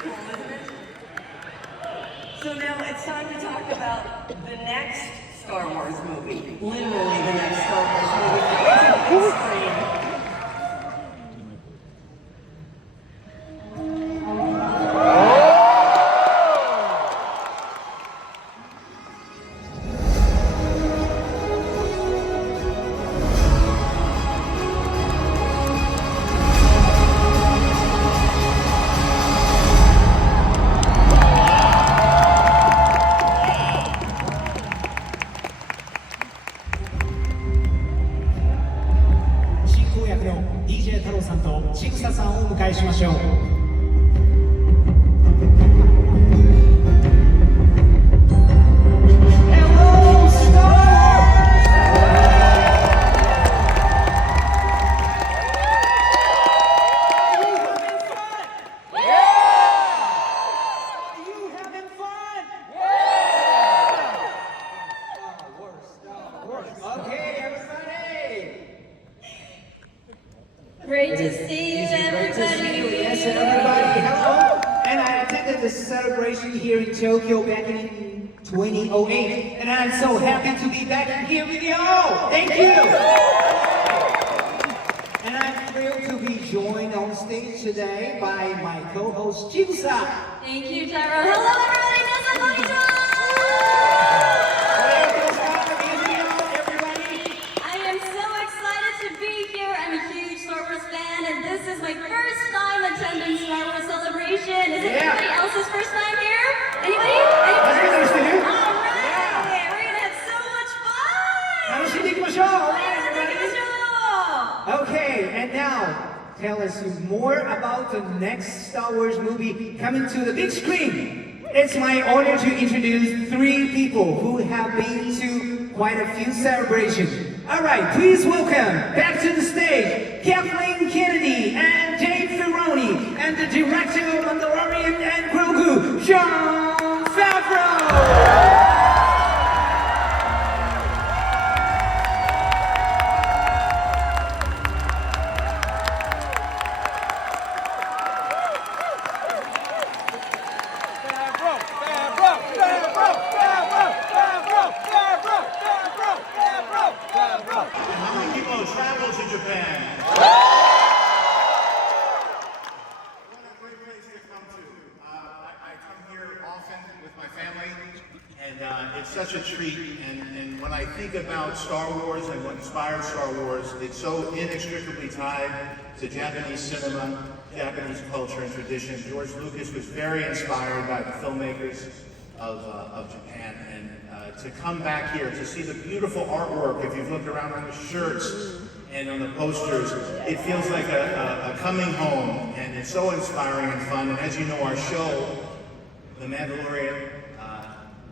cool, isn't it? So now it's time to talk about the next Star Wars movie. Literally the next Star Wars movie. Coming to the big screen. DJ 太郎さんとちぐささんをお迎えしましょう。Great to see you, everybody. Yes, everybody, hello. And I attended the celebration here in Tokyo back in 2008, and I'm so happy to be back here with you all. Thank you. And I'm thrilled to be joined on stage today by my co-host Chigusa. Thank you, Tyrone. Hello, everybody. Konnichiwa. I am so excited to be here. I'm a huge Star Wars fan, and this is my first time attending Star Wars Celebration. Is it anybody else's first time here? Anybody? Anybody? All right. We're gonna have so much fun. Okay, and now tell us more about the next Star Wars movie coming to the big screen. It's my honor to introduce 3 people who have been to quite a few celebrations. All right, please welcome back to the stage Kathleen Kennedy and Dave Filoni and the director of Mandalorian and Grogu, Jon Favreau. How many people have traveled to Japan? What a great place to come to. I come here often with my family, and it's such a treat. And when I think about Star Wars and what inspired Star Wars, it's so inextricably tied to Japanese cinema, Japanese culture and tradition. George Lucas was very inspired by the filmmakers of Japan, and to come back here to see the beautiful artwork. If you've looked around on the shirts and on the posters, it feels like a coming home, and it's so inspiring and fun. And as you know, our show, The Mandalorian,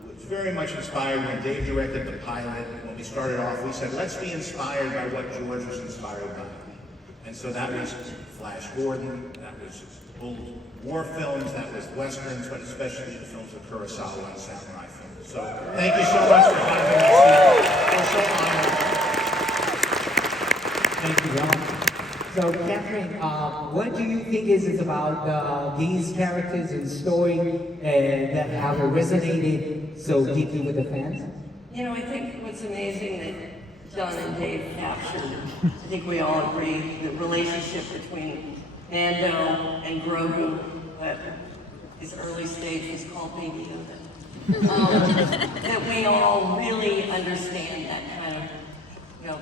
was very much inspired when Dave directed the pilot. When we started off, we said, let's be inspired by what George was inspired by. And so that was Flash Gordon, that was old war films, that was westerns, but especially the films of Kurosawa and samurai films. So thank you so much for having us here. We're so honored. Thank you, Ron. So, Catherine, what do you think is it about these characters and story that have resonated so deeply with the fans? You know, I think what's amazing that John and Dave captured, I think we all agree, the relationship between Mando and Grogu, that his early stage was called Baby Yoda. That we all really understand that kind of,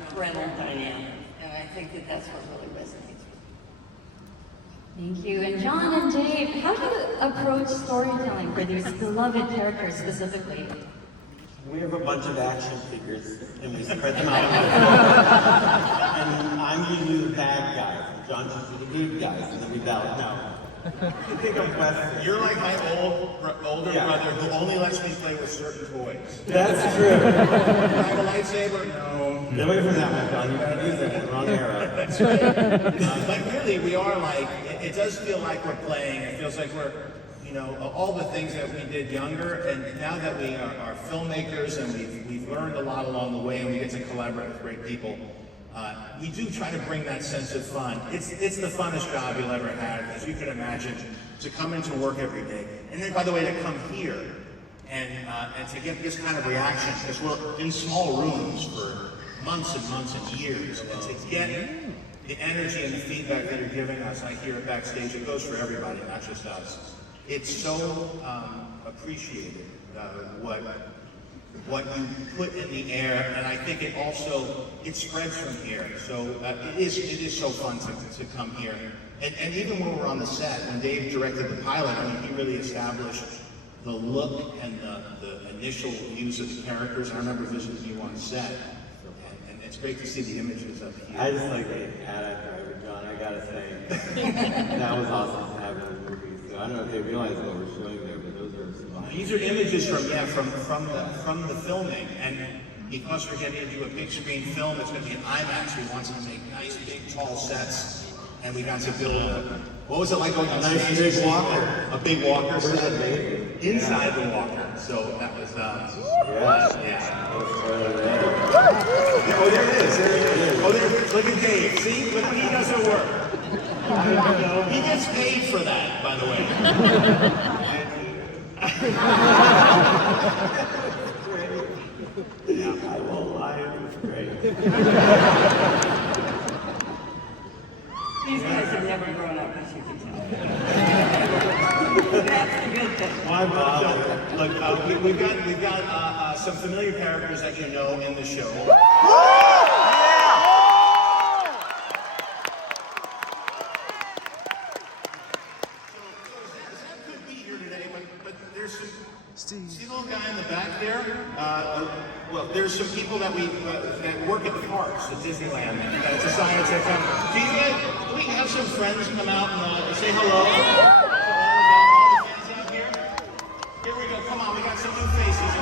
parental dynamic, and I think that that's what really resonates with me. Thank you. And John and Dave, how do you approach storytelling for these beloved characters specifically? We have a bunch of action figures, and we spread them out. And I'm usually the bad guy, and John's usually the good guys, and then we balance out. I think I'm blessed. You're like my older brother who only lets me play with certain toys. That's true. I have a lightsaber? No. Get away from that one, John. You gotta use it in the wrong era. That's right. But really, we are like, it does feel like we're playing. It feels like we're, all the things that we did younger, and now that we are filmmakers and we've learned a lot along the way and we get to collaborate with great people, we do try to bring that sense of fun. It's the funnest job you'll ever have, as you can imagine, to come into work every day. And then, by the way, to come here and to get this kind of reaction, because we're in small rooms for months and months and years, and to get the energy and the feedback that you're giving us, I hear it backstage, it goes for everybody, not just us. It's so appreciated, what you put in the air, and I think it spreads from here. So it is so fun to come here. And even when we're on the set, when Dave directed the pilot, I mean, he really established the look and the initial views of the characters. I remember visiting you on set, and it's great to see the images up here. I just like being ad driver, John. I gotta say, that was awesome to have in the movie. So I don't know if they realize what we're showing there, but those are some. These are images from the filming, and because we're getting into a big screen film, it's going to be an IMAX. We wanted to make nice, big, tall sets, and we got to build what was it like going on stage? Big walker. A big walker. Where's that made? Inside the walker. So that was yeah. Oh, there it is. There it is. Oh, there. Look at Dave. See, look when he does it work. He gets paid for that, by the way. I won't lie, it was great. These guys have never grown up, as you can tell. That's the good thing. Why bother? Look, we've got some familiar characters that you know in the show. See the little guy in the back there? Well, there's some people that that work at the parks at Disneyland that decided to come. Do we have some friends come out and say hello to all the fans out here? Here we go. Come on, we got some new faces.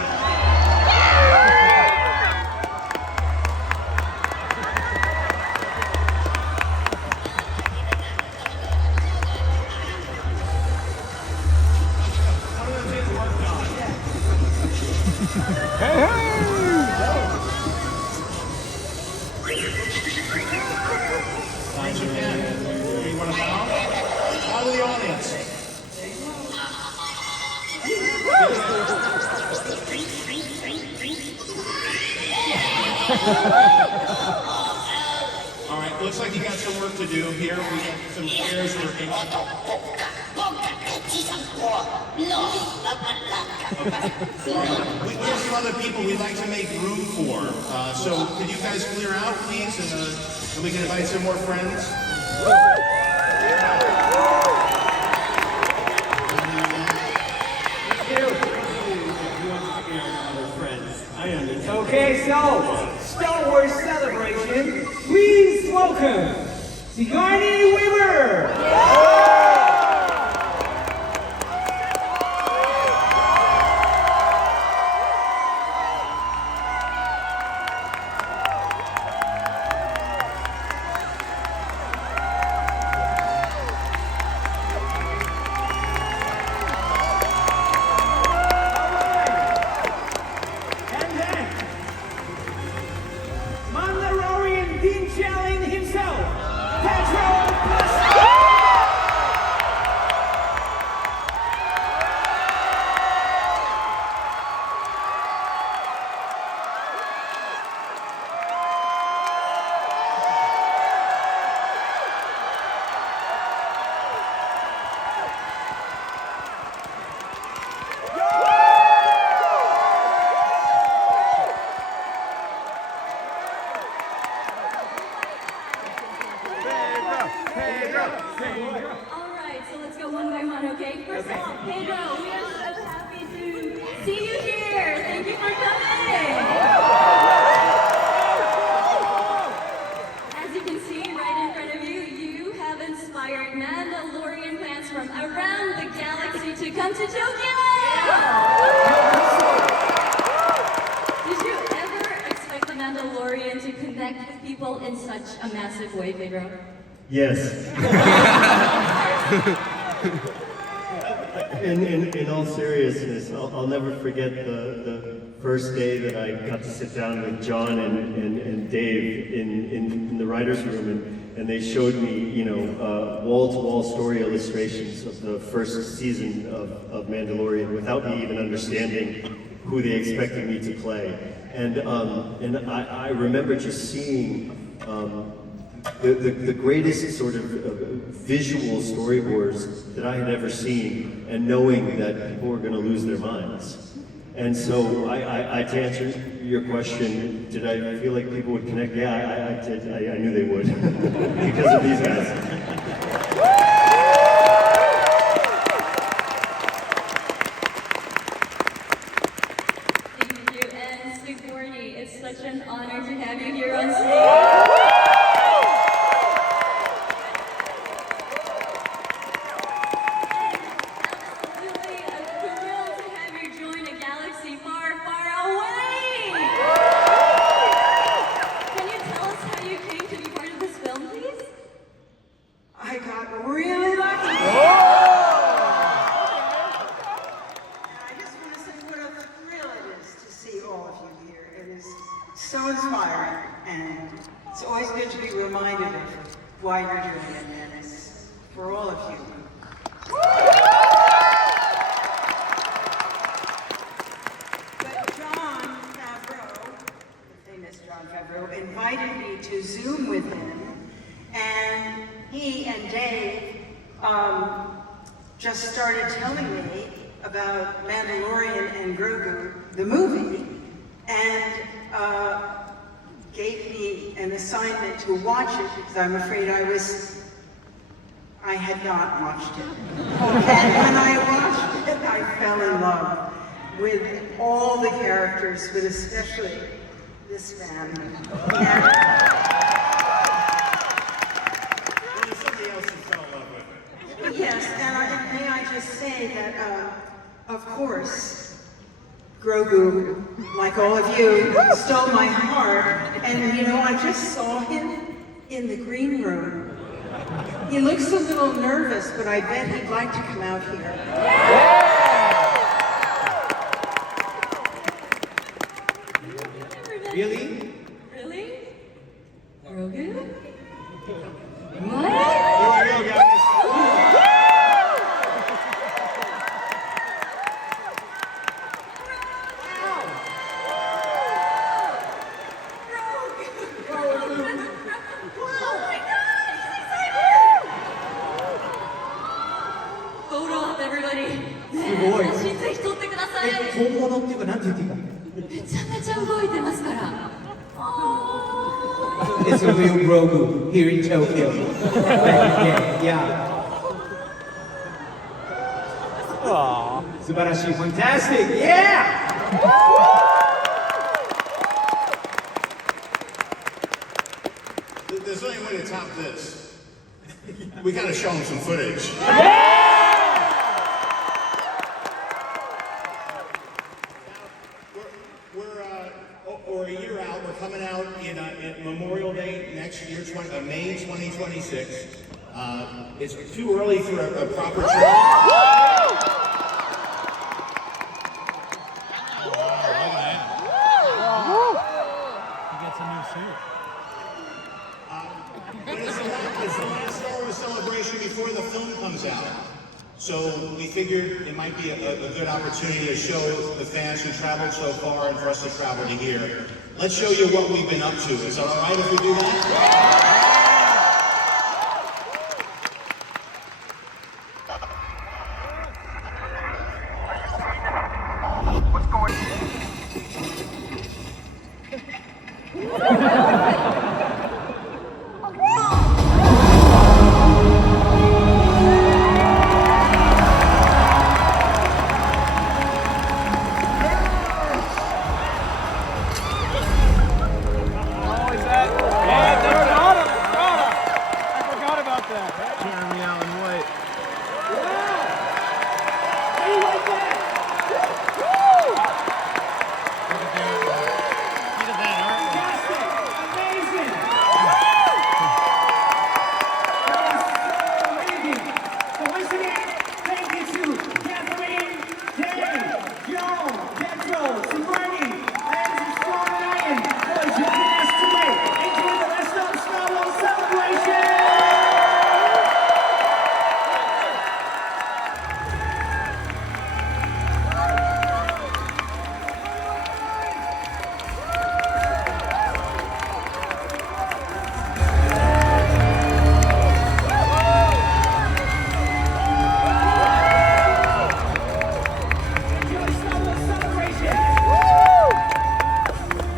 All right, looks like you got some work to do here. We got some chairs working. We have some other people we'd like to make room for. So could you guys clear out, please, and we can invite some more friends? Okay, so Star Wars celebration. Please welcome Sigourney Weaver. Mandalorian himself, Alright, so let's go one by one, okay? First off, Pedro, we are so happy to see you here. Thank you for coming. As you can see right in front of you, you have inspired Mandalorian fans from around the galaxy to come to Tokyo. Did you ever expect the Mandalorian to connect with people in such a massive way, Pedro? Yes. In all seriousness, I'll never forget the first day that I got to sit down with John and Dave in the writer's room, and they showed me, you know, wall-to-wall story illustrations of the first season of Mandalorian without me even understanding who they expected me to play. And I remember just seeing the greatest sort of visual storyboards that I had ever seen, and knowing that people were going to lose their minds. And so, to answer your question, did I feel like people would connect? Yeah, I did. I knew they would because of these guys. Thank you, and Sigourney, it's such an honor to have you here on stage. I got really lucky. And I just want to say what a thrill it is to see all of you here. It is so inspiring, and it's always good to be reminded of why you're doing it, and it's for all of you. But Jon Favreau, the famous Jon Favreau, invited me to Zoom with him, and he and Dave just started telling me about Mandalorian and Grogu, the movie, and gave me an assignment to watch it because I'm afraid I had not watched it. And when I watched it, I fell in love with all the characters, but especially this family. Yes, and may I just say that, of course, Grogu, like all of you, stole my heart. And you know, I just saw him in the green room. He looks a little nervous, but I bet he'd like to come out here. Really? Really? Grogu? Here we go, guys. Photo op, everybody. すごい。写真ぜひ撮ってください。本物っていうか、なんて言っていいか。めちゃめちゃ動いてますから。It's a real Grogu here in Tokyo. Yeah. 素晴らしい、fantastic, yeah! There's only a way to top this. We gotta show them some footage. We're a year out. We're coming out in Memorial Day next year, May 2026. It's too early for a proper trailer. But it's the last Star Wars celebration before the film comes out. So we figured it might be a good opportunity to show the fans who traveled so far and for us to travel to here. Let's show you what we've been up to. Is that all right if we do that?